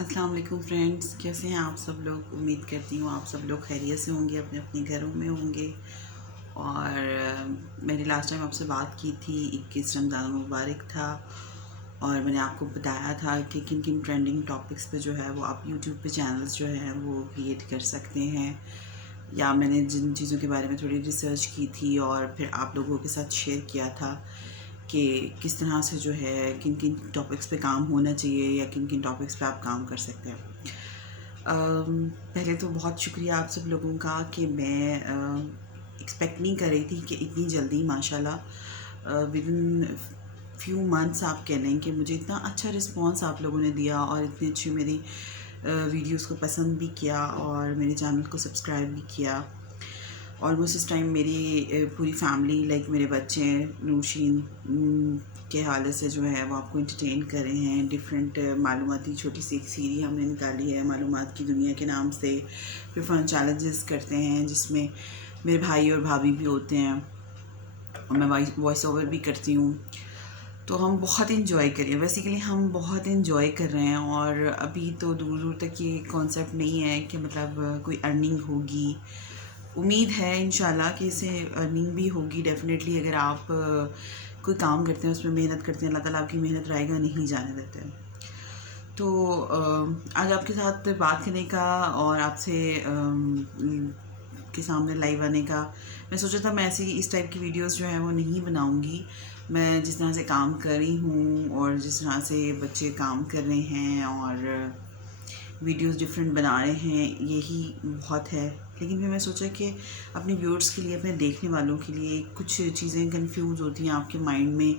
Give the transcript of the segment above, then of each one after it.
السلام علیکم فرینڈس، کیسے ہیں آپ سب لوگ؟ امید کرتی ہوں آپ سب لوگ خیریت سے ہوں گے، اپنے اپنے گھروں میں ہوں گے۔ اور میں نے لاسٹ ٹائم آپ سے بات کی تھی، 21 رمضان المبارک تھا، اور میں نے آپ کو بتایا تھا کہ کن کن ٹرینڈنگ ٹاپکس پہ جو ہے وہ آپ یوٹیوب پہ چینلز جو ہیں وہ کریٹ کر سکتے ہیں، یا میں نے جن چیزوں کے بارے میں تھوڑی ریسرچ کی تھی اور پھر آپ لوگوں کے ساتھ شیئر کیا تھا کہ کس طرح سے جو ہے کن کن ٹاپکس پہ کام ہونا چاہیے یا کن کن ٹاپکس پہ آپ کام کر سکتے ہیں۔ پہلے تو بہت شکریہ آپ سب لوگوں کا کہ میں ایکسپیکٹ نہیں کر رہی تھی کہ اتنی جلدی ماشاءاللہ ود ان فیو منتھس آپ کہہ لیں کہ مجھے اتنا اچھا رسپانس آپ لوگوں نے دیا اور اتنے اچھے میری ویڈیوز کو پسند بھی کیا اور میرے چینل کو سبسکرائب بھی کیا۔ آلموسٹ اس ٹائم میری پوری فیملی لائک میرے بچے نوشین کے حوالے سے جو ہے وہ آپ کو انٹرٹین کر رہے ہیں۔ ڈفرینٹ معلوماتی چھوٹی سی ایک سیری ہم نے نکالی ہے معلومات کی دنیا کے نام سے، پھر فن چیلنجز کرتے ہیں جس میں میرے بھائی اور بھابھی بھی ہوتے ہیں اور میں وائس اوور بھی کرتی ہوں۔ تو ہم بہت انجوائے کر رہے ہیں، بیسیکلی ہم بہت انجوائے کر رہے ہیں، اور ابھی تو دور دور تک یہ کانسیپٹ نہیں ہے کہ مطلب کوئی ارننگ ہوگی۔ امید ہے انشاءاللہ کہ اسے ارننگ بھی ہوگی ڈیفینیٹلی، اگر آپ کوئی کام کرتے ہیں اس میں محنت کرتے ہیں، اللہ تعالیٰ آپ کی محنت رائے گا نہیں جانے دیتے۔ تو آج آپ کے ساتھ بات کرنے کا اور آپ سے کے سامنے لائیو آنے کا میں سوچا تھا، میں ایسی اس ٹائپ کی ویڈیوز جو ہیں وہ نہیں بناؤں گی۔ میں جس طرح سے کام کر رہی ہوں اور جس طرح سے بچے کام کر رہے ہیں اور ویڈیوز ڈفرینٹ بنا رہے ہیں، یہی بہت ہے۔ لیکن پھر میں سوچا کہ اپنے ویورز کے لیے، اپنے دیکھنے والوں کے لیے کچھ چیزیں کنفیوز ہوتی ہیں آپ کے مائنڈ میں،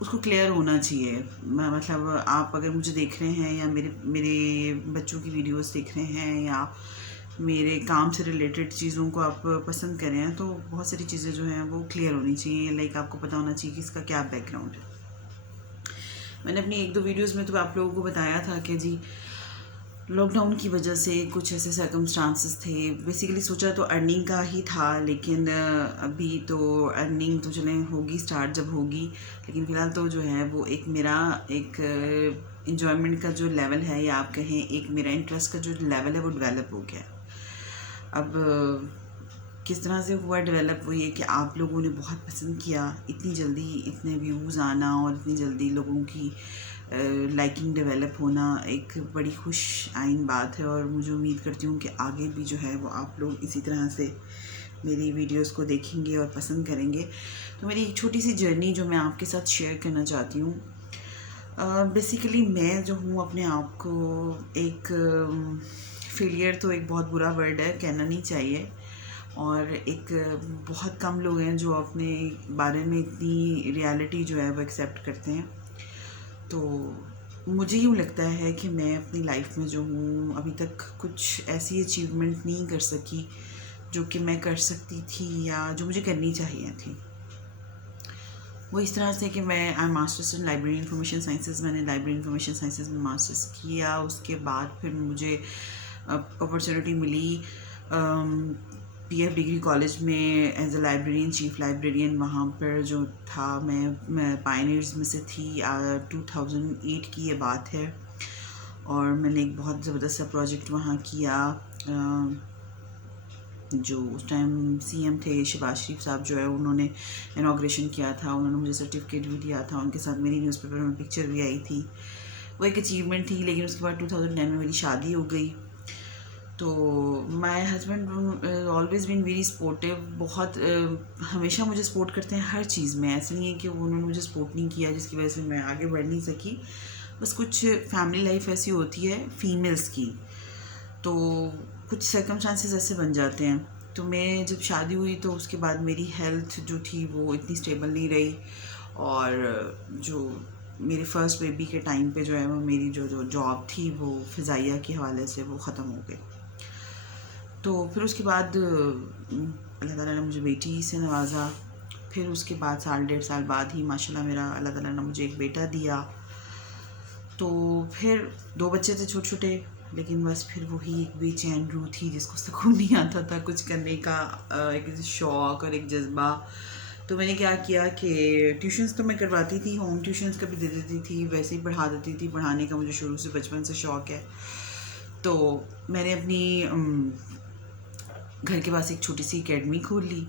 اس کو کلیئر ہونا چاہیے۔ مطلب آپ اگر مجھے دیکھ رہے ہیں یا میرے بچوں کی ویڈیوز دیکھ رہے ہیں یا میرے کام سے ریلیٹڈ چیزوں کو آپ پسند کر رہے ہیں، تو بہت ساری چیزیں جو ہیں وہ کلیئر ہونی چاہیے، لائک آپ کو پتہ ہونا چاہیے کہ اس کا کیا بیک گراؤنڈ ہے۔ میں نے اپنی ایک دو ویڈیوز میں تو آپ لوگوں کو بتایا تھا کہ جی لاک ڈاؤن کی وجہ سے کچھ ایسے سرکمسٹانسز تھے، بیسیکلی سوچا تو ارننگ کا ہی تھا، لیکن ابھی تو ارننگ تو چلیں ہوگی اسٹارٹ جب ہوگی، لیکن فی الحال تو جو ہے وہ ایک میرا ایک انجوائمنٹ کا جو لیول ہے، یا آپ کہیں ایک میرا انٹرسٹ کا جو لیول ہے وہ ڈیولپ ہو گیا۔ اب کس طرح سے ہوا ڈیولپ، وہ یہ کہ آپ لوگوں نے بہت پسند کیا، اتنی جلدی اتنے ویوز آنا اور اتنی جلدی لوگوں کی لائکنگ ڈیولپ ہونا ایک بڑی خوش آئین بات ہے، اور مجھے امید کرتی ہوں کہ آگے بھی جو ہے وہ آپ لوگ اسی طرح سے میری ویڈیوز کو دیکھیں گے اور پسند کریں گے۔ تو میری ایک چھوٹی سی جرنی جو میں آپ کے ساتھ شیئر کرنا چاہتی ہوں۔ بیسیکلی میں جو ہوں اپنے آپ کو ایک فیلئر تو ایک بہت برا ورڈ ہے، کہنا نہیں چاہیے، اور ایک بہت کم لوگ ہیں جو اپنے بارے میں اتنی ریالٹی جو ہے وہ ایکسیپٹ کرتے ہیں۔ تو مجھے یوں لگتا ہے کہ میں اپنی لائف میں جو ہوں ابھی تک کچھ ایسی اچیومنٹ نہیں کر سکی جو کہ میں کر سکتی تھی یا جو مجھے کرنی چاہیے تھی۔ وہ اس طرح سے کہ میں ماسٹرس ان لائبریری انفارمیشن سائنسز، میں نے لائبریری انفارمیشن سائنسز میں ماسٹرس کیا، اس کے بعد پھر مجھے اپرچونیٹی ملی پی ایف ڈگری کالج میں as a librarian, chief librarian, وہاں پر جو تھا میں پائنیئرز میں سے تھی۔ 2008 کی یہ بات ہے، اور میں نے ایک بہت زبردست سا پروجیکٹ وہاں کیا۔ جو اس ٹائم سی ایم تھے شہباز شریف صاحب، جو ہے انہوں نے انوگریشن کیا تھا، انہوں نے مجھے سرٹیفکیٹ بھی دیا تھا، ان کے ساتھ میری نیوز پیپر میں پکچر بھی آئی تھی، وہ ایک اچیومنٹ تھی۔ لیکن اس کے بعد 2010 میں میری شادی ہو گئی۔ تو my husband always been very supportive, بہت ہمیشہ مجھے سپورٹ کرتے ہیں ہر چیز میں، ایسا نہیں ہے کہ انہوں نے مجھے سپورٹ نہیں کیا جس کی وجہ سے میں آگے بڑھ نہیں سکی۔ بس کچھ فیملی لائف ایسی ہوتی ہے فیمیلز کی، تو کچھ سرکمسٹانسز ایسے بن جاتے ہیں۔ تو میں جب شادی ہوئی تو اس کے بعد میری ہیلتھ جو تھی وہ اتنی اسٹیبل نہیں رہی، اور جو میرے فرسٹ بیبی کے ٹائم پہ جو ہے وہ میری جو جاب تھی وہ فضائیہ کے حوالے سے وہ ختم ہو گئی۔ تو پھر اس کے بعد اللہ تعالیٰ نے مجھے بیٹی سے نوازا، پھر اس کے بعد سال ڈیڑھ سال بعد ہی ماشاءاللہ میرا اللہ تعالیٰ نے مجھے ایک بیٹا دیا۔ تو پھر 2 بچے تھے چھوٹے چھوٹے، لیکن بس پھر وہی ایک بے چین روح تھی جس کو سکون نہیں آتا تھا کچھ کرنے کا، ایک شوق اور ایک جذبہ تو میں نے کیا کیا کہ ٹیوشنس تو میں کرواتی تھی، ہوم ٹیوشنس کبھی دے دیتی تھی، ویسے ہی پڑھا دیتی تھی، پڑھانے کا مجھے شروع سے بچپن سے شوق ہے. تو میں نے اپنی گھر کے پاس ایک چھوٹی سی اکیڈمی کھول لی،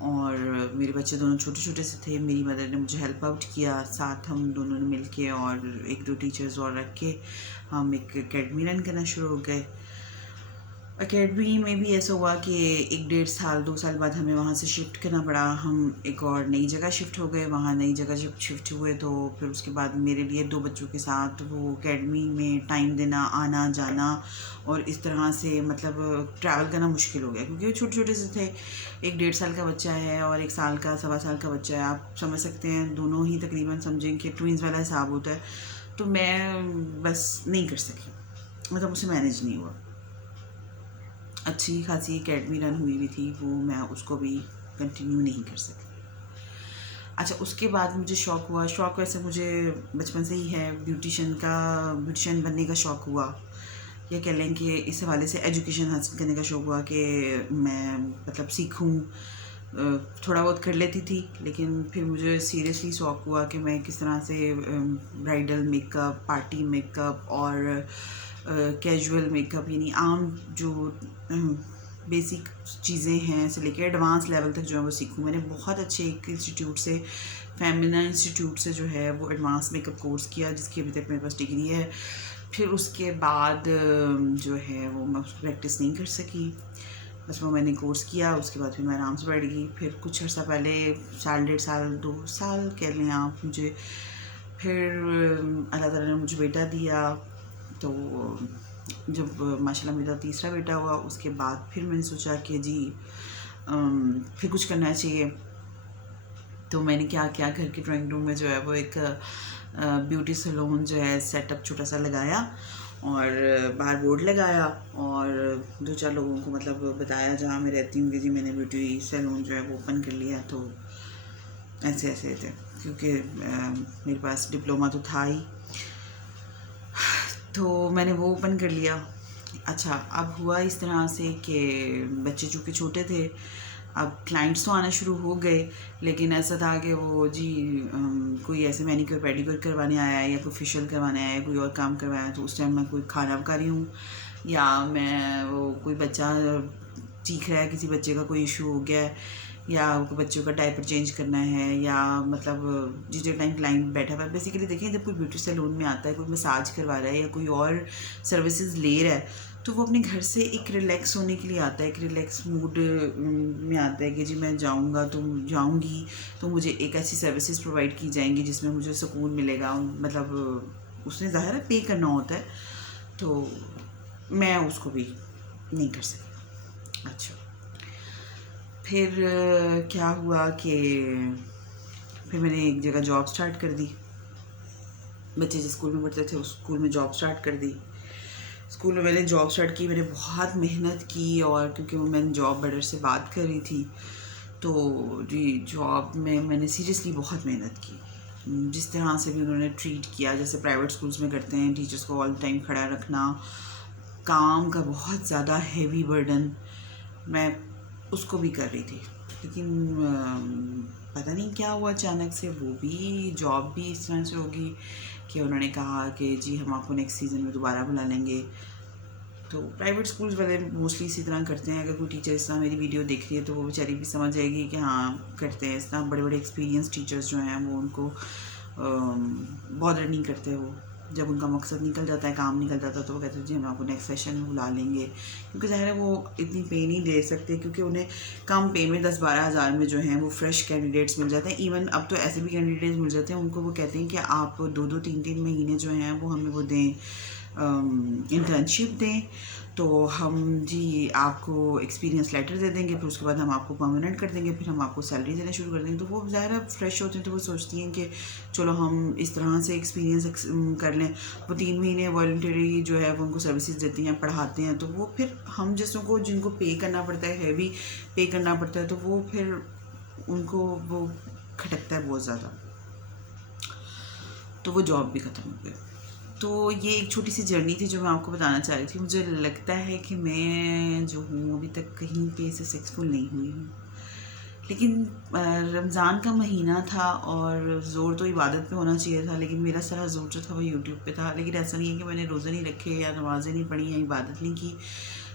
اور میرے بچے دونوں چھوٹے چھوٹے سے تھے. میری مدر نے مجھے ہیلپ آؤٹ کیا، ساتھ ہم دونوں نے مل کے اور 1-2 ٹیچرز اور رکھ کے ہم ایک اکیڈمی رن کرنا شروع ہو گئے. اکیڈمی میں بھی ایسا ہوا کہ 1-1.5 سال 2 سال بعد ہمیں وہاں سے شفٹ کرنا پڑا. ہم ایک اور نئی جگہ شفٹ ہو گئے. وہاں نئی جگہ جب شفٹ ہوئے تو پھر اس کے بعد میرے لیے 2 بچوں کے ساتھ وہ اکیڈمی میں ٹائم دینا، آنا جانا، اور اس طرح سے مطلب ٹریول کرنا مشکل ہو گیا، کیونکہ وہ چھوٹے چھوٹے سے تھے. 1-1.5 سال کا بچہ ہے اور 1 سال کا 1.25 سال کا بچہ ہے. آپ سمجھ سکتے ہیں، دونوں ہی تقریباً سمجھیں کہ ٹوئنز والا حساب ہوتا ہے. تو میں بس نہیں کر سکی، مطلب اسے مینیج نہیں ہوا. اچھی خاصی اکیڈمی رن ہوئی ہوئی تھی، وہ میں اس کو بھی کنٹینیو نہیں کر سکی. اچھا، اس کے بعد مجھے شوق ہوا، شوق ویسے مجھے بچپن سے ہی ہے، بیوٹیشین بننے کا شوق ہوا، یا کہہ لیں کہ اس حوالے سے ایجوکیشن حاصل کرنے کا شوق ہوا کہ میں مطلب سیکھوں. تھوڑا بہت کر لیتی تھی، لیکن پھر مجھے سیریسلی شوق ہوا کہ میں کس طرح سے bridal make up, party make up اور کیجول میک اپ، یعنی عام جو بیسک چیزیں ہیں سے لے کے ایڈوانس لیول تک جو ہے وہ سیکھوں. میں نے بہت اچھے ایک انسٹیٹیوٹ سے، فیمنا انسٹیٹیوٹ سے جو ہے وہ ایڈوانس میک اپ کورس کیا، جس کی ابھی تک میرے پاس ڈگری ہے. پھر اس کے بعد جو ہے وہ میں اس کو پریکٹس نہیں کر سکی، بس وہ میں نے کورس کیا. اس کے بعد پھر میں آرام سے بیٹھ گئی. پھر کچھ عرصہ پہلے 1.5 سال 2 سال کہہ لیں آپ مجھے، پھر اللہ تعالیٰ نے مجھے بیٹا دیا. تو جب ماشاء اللہ میرا تیسرا بیٹا ہوا، اس کے بعد پھر میں نے سوچا کہ جی پھر کچھ کرنا چاہیے. تو میں نے کیا گھر کے ڈرائنگ روم میں جو ہے وہ ایک بیوٹی سیلون جو ہے سیٹ اپ چھوٹا سا لگایا، اور باہر بورڈ لگایا، اور 2-4 لوگوں کو مطلب بتایا جہاں میں رہتی ہوں کہ جی میں نے بیوٹی سیلون جو ہے وہ اوپن کر لیا. تو ایسے تھے، کیونکہ میرے پاس ڈپلوما تو تھا ہی، تو میں نے وہ اوپن کر لیا. اچھا، اب ہوا اس طرح سے کہ بچے چونکہ چھوٹے تھے، اب کلائنٹس تو آنا شروع ہو گئے، لیکن ایسا تھا کہ وہ جی کوئی ایسے مینیکیور پیڈیکیور کروانے آیا ہے، یا کوئی فیشیل کروانے آیا ہے، کوئی اور کام کروایا. تو اس ٹائم میں کوئی کھانا پکا رہی ہوں، یا میں وہ کوئی بچہ چیخ رہا ہے، کسی بچے کا کوئی ایشو ہو گیا ہے، یا بچوں کا ڈائپر چینج کرنا ہے، یا مطلب جس ٹائم کلائنٹ بیٹھا ہوا ہے. بیسیکلی دیکھیں، جب کوئی بیوٹی سیلون میں آتا ہے، کوئی مساج کروا رہا ہے یا کوئی اور سروسز لے رہا ہے، تو وہ اپنے گھر سے ایک ریلیکس ہونے کے لیے آتا ہے، ایک ریلیکس موڈ میں آتا ہے کہ جی میں جاؤں گی تو مجھے ایک ایسی سروسز پرووائڈ کی جائیں گی جس میں مجھے سکون ملے گا. مطلب اس نے ظاہر ہے پے کرنا ہوتا ہے، تو میں اس کو بھی نہیں کر سکتی. اچھا، پھر کیا ہوا کہ پھر میں نے ایک جگہ جاب سٹارٹ کر دی. بچے جس اسکول میں پڑھتے تھے اس اسکول میں جاب سٹارٹ کر دی. اسکول میں میں نے جاب سٹارٹ کی، میں نے بہت محنت کی، اور کیونکہ میں نے جاب بیڈر سے بات کر رہی تھی، تو جی جاب میں نے سیریسلی بہت محنت کی. جس طرح سے بھی انہوں نے ٹریٹ کیا، جیسے پرائیویٹ اسکولس میں کرتے ہیں، ٹیچرس کو آل ٹائم کھڑا رکھنا، کام کا بہت زیادہ ہیوی برڈن، میں اس کو بھی کر رہی تھی. لیکن پتہ نہیں کیا ہوا، اچانک سے وہ بھی جاب بھی اس طرح سے ہوگی کہ انہوں نے کہا کہ جی ہم آپ کو نیکسٹ سیزن میں دوبارہ بلا لیں گے. تو پرائیویٹ اسکولس والے موسٹلی اسی طرح کرتے ہیں. اگر کوئی ٹیچر اس طرح میری ویڈیو دیکھ رہی ہے تو وہ بیچاری بھی سمجھ جائے گی کہ ہاں کرتے ہیں اس طرح. بڑے بڑے ایکسپیرینس ٹیچرس جو ہیں وہ ان کو بادر نہیں کرتے. وہ جب ان کا مقصد نکل جاتا ہے، کام نکل جاتا ہے، تو وہ کہتے ہیں جی ہم آپ کو نیکسٹ سیشن میں بلا لیں گے. کیونکہ ظاہر ہے وہ اتنی پے نہیں دے سکتے، کیونکہ انہیں کم پے میں 10-12 ہزار میں جو ہیں وہ فریش کینڈیڈیٹس مل جاتے ہیں. ایون اب تو ایسے بھی کینڈیڈیٹس مل جاتے ہیں، ان کو وہ کہتے ہیں کہ آپ 2-2 3-3 مہینے جو ہیں وہ ہمیں وہ دیں، انٹرنشپ دیں، تو ہم جی آپ کو ایکسپیرینس لیٹر دے دیں گے، پھر اس کے بعد ہم آپ کو پرماننٹ کر دیں گے، پھر ہم آپ کو سیلری دینا شروع کر دیں گے. تو وہ ظاہر فریش ہوتے ہیں، تو وہ سوچتی ہیں کہ چلو ہم اس طرح سے ایکسپیرینس کر لیں. وہ 3 مہینے والنٹری جو ہے وہ ان کو سروسز دیتی ہیں، پڑھاتے ہیں. تو وہ پھر ہم جیسوں کو جن کو پے کرنا پڑتا ہے، ہیوی پے کرنا پڑتا ہے، تو وہ پھر ان کو وہ کھٹکتا ہے بہت زیادہ. تو وہ جاب بھی ختم ہو گئی. تو یہ ایک چھوٹی سی جرنی تھی جو میں آپ کو بتانا چاہ رہی تھی. مجھے لگتا ہے کہ میں جو ہوں ابھی تک کہیں پہ سکسیزفل نہیں ہوئی ہوں، لیکن رمضان کا مہینہ تھا اور زور تو عبادت پہ ہونا چاہیے تھا، لیکن میرا سارا زور جو تھا وہ یوٹیوب پہ تھا. لیکن ایسا نہیں ہے کہ میں نے روزے نہیں رکھے یا نمازیں نہیں پڑھی یا عبادت نہیں کی.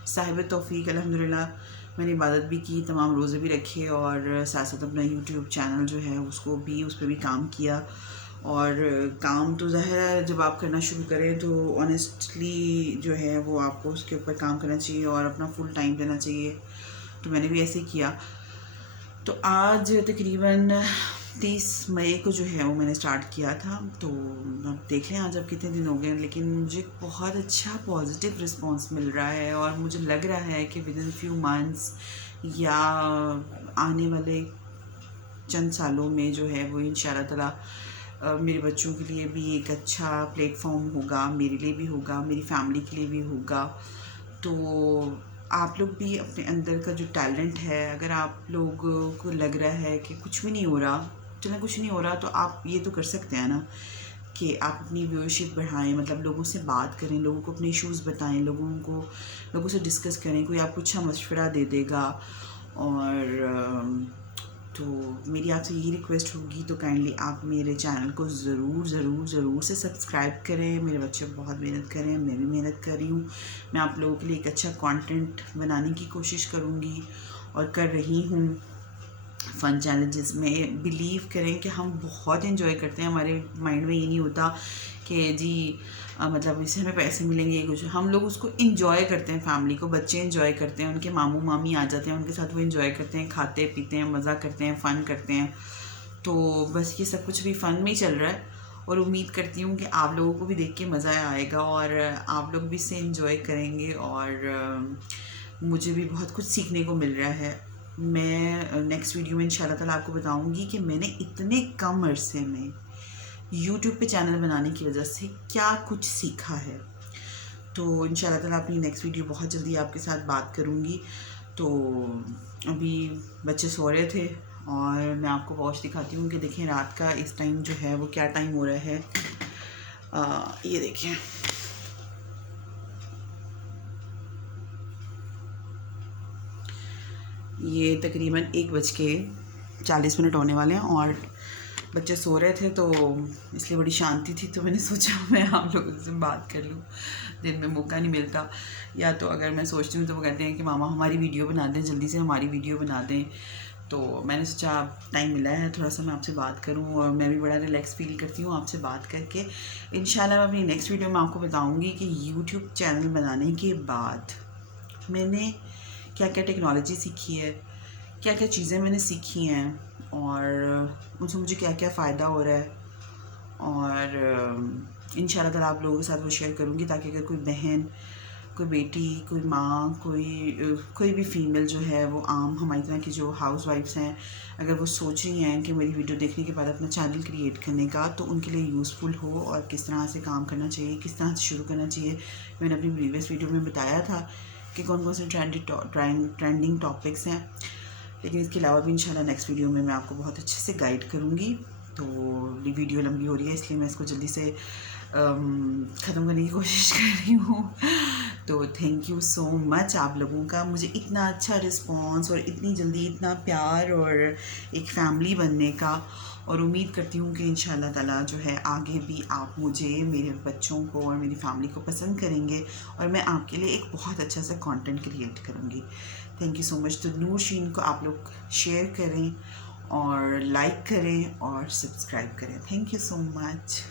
صاحب توفیق الحمدللہ میں نے عبادت بھی کی، تمام روزے بھی رکھے، اور ساتھ ساتھ اپنا یوٹیوب چینل جو ہے اس پہ بھی کام کیا. اور کام تو ظاہر ہے جب آپ کرنا شروع کریں تو آنیسٹلی جو ہے وہ آپ کو اس کے اوپر کام کرنا چاہیے اور اپنا فل ٹائم دینا چاہیے. تو میں نے بھی ایسے ہی کیا. تو آج تقریباً 30 مئی کو جو ہے وہ میں نے اسٹارٹ کیا تھا. تو اب دیکھ لیں آج اب کتنے دن ہو گئے، لیکن مجھے بہت اچھا پازیٹیو رسپانس مل رہا ہے، اور مجھے لگ رہا ہے کہ ود ان فیو منتھس یا آنے والے چند سالوں میں جو ہے وہ انشاءاللہ تعالیٰ میرے بچوں کے لیے بھی ایک اچھا پلیٹ فارم ہوگا، میرے لیے بھی ہوگا، میری فیملی کے لیے بھی ہوگا. تو آپ لوگ بھی اپنے اندر کا جو ٹیلنٹ ہے، اگر آپ لوگوں کو لگ رہا ہے کہ کچھ بھی نہیں ہو رہا، چلیں کچھ نہیں ہو رہا، تو آپ یہ تو کر سکتے ہیں نا کہ آپ اپنی ویورشپ بڑھائیں، مطلب لوگوں سے بات کریں، لوگوں کو اپنے ایشوز بتائیں، لوگوں سے ڈسکس کریں، کوئی آپ کو اچھا مشورہ دے دے گا. اور تو میری آپ سے یہی ریکویسٹ ہوگی، تو کائنڈلی آپ میرے چینل کو ضرور ضرور ضرور سے سبسکرائب کریں. میرے بچے بہت محنت کر رہے ہیں، میں بھی محنت کر رہی ہوں. میں آپ لوگوں کے لیے ایک اچھا کانٹینٹ بنانے کی کوشش کروں گی اور کر رہی ہوں. فن چیلنجز میں بلیو کریں کہ ہم بہت انجوائے کرتے ہیں. ہمارے مائنڈ میں یہ نہیں ہوتا کہ جی مطلب اس سے ہمیں پیسے ملیں گے کچھ. ہم لوگ اس کو انجوائے کرتے ہیں، فیملی کو، بچے انجوائے کرتے ہیں، ان کے ماموں مامی آ جاتے ہیں، ان کے ساتھ وہ انجوائے کرتے ہیں، کھاتے پیتے ہیں، مزہ کرتے ہیں، فن کرتے ہیں. تو بس یہ سب کچھ بھی فن میں ہی چل رہا ہے، اور امید کرتی ہوں کہ آپ لوگوں کو بھی دیکھ کے مزہ آئے گا اور آپ لوگ بھی اس سے انجوائے کریں گے. اور مجھے بھی بہت کچھ سیکھنے کو مل رہا ہے. میں نیکسٹ ویڈیو میں انشاءاللہ تعالیٰ آپ کو بتاؤں گی کہ میں نے اتنے کم عرصے میں یوٹیوب پہ چینل بنانے کی وجہ سے کیا کچھ سیکھا ہے. تو انشاءاللہ تعالیٰ اپنی نیکسٹ ویڈیو بہت جلدی آپ کے ساتھ بات کروں گی. تو ابھی بچے سو رہے تھے اور میں آپ کو واچ دکھاتی ہوں کہ دیکھیں رات کا اس ٹائم جو ہے وہ کیا ٹائم ہو رہا ہے. یہ دیکھیں، یہ تقریباً 1:40 ہونے والے ہیں اور بچے سو رہے تھے، تو اس لیے بڑی شانتی تھی. تو میں نے سوچا میں آپ لوگوں سے بات کر لوں. دن میں موقع نہیں ملتا، یا تو اگر میں سوچتی ہوں تو وہ کہتے ہیں کہ ماما ہماری ویڈیو بنا دیں، جلدی سے ہماری ویڈیو بنا دیں. تو میں نے سوچا ٹائم ملا ہے تھوڑا سا میں آپ سے بات کروں، اور میں بھی بڑا ریلیکس فیل کرتی ہوں آپ سے بات کر کے. انشاءاللہ میں اپنی نیکسٹ ویڈیو میں آپ کو بتاؤں گی کہ یوٹیوب چینل بنانے کے بعد میں نے کیا کیا ٹیکنالوجی سیکھی ہے، کیا کیا چیزیں میں نے سیکھی ہیں، اور ان سے مجھے کیا کیا فائدہ ہو رہا ہے. اور انشاءاللہ تعالیٰ آپ لوگوں کے ساتھ وہ شیئر کروں گی، تاکہ اگر کوئی بہن، کوئی بیٹی، کوئی ماں، کوئی بھی فیمیل جو ہے وہ عام ہماری طرح کی جو ہاؤس وائفس ہیں، اگر وہ سوچ رہی ہیں کہ میری ویڈیو دیکھنے کے بعد اپنا چینل کریٹ کرنے کا، تو ان کے لیے یوزفل ہو اور کس طرح سے کام کرنا چاہیے، کس طرح سے شروع کرنا چاہیے. میں نے اپنی پریویس ویڈیو میں بتایا تھا کہ کون کون سے ٹرینڈنگ ٹاپکس ہیں، لیکن اس کے علاوہ بھی انشاءاللہ نیکسٹ ویڈیو میں آپ کو بہت اچھے سے گائیڈ کروں گی. تو ویڈیو لمبی ہو رہی ہے، اس لیے میں اس کو جلدی سے ختم کرنے کی کوشش کر رہی ہوں. تو تھینک یو سو مچ آپ لوگوں کا، مجھے اتنا اچھا رسپانس اور اتنی جلدی اتنا پیار اور ایک فیملی بننے کا. اور امید کرتی ہوں کہ انشاءاللہ تعالیٰ جو ہے آگے بھی آپ مجھے، میرے بچوں کو اور میری فیملی کو پسند کریں گے، اور میں آپ کے لیے ایک بہت اچھا سا کانٹینٹ کریٹ کروں گی. تھینک یو سو مچ. تو نور شین کو آپ لوگ شیئر کریں اور لائک کریں اور سبسکرائب کریں. Thank you so much.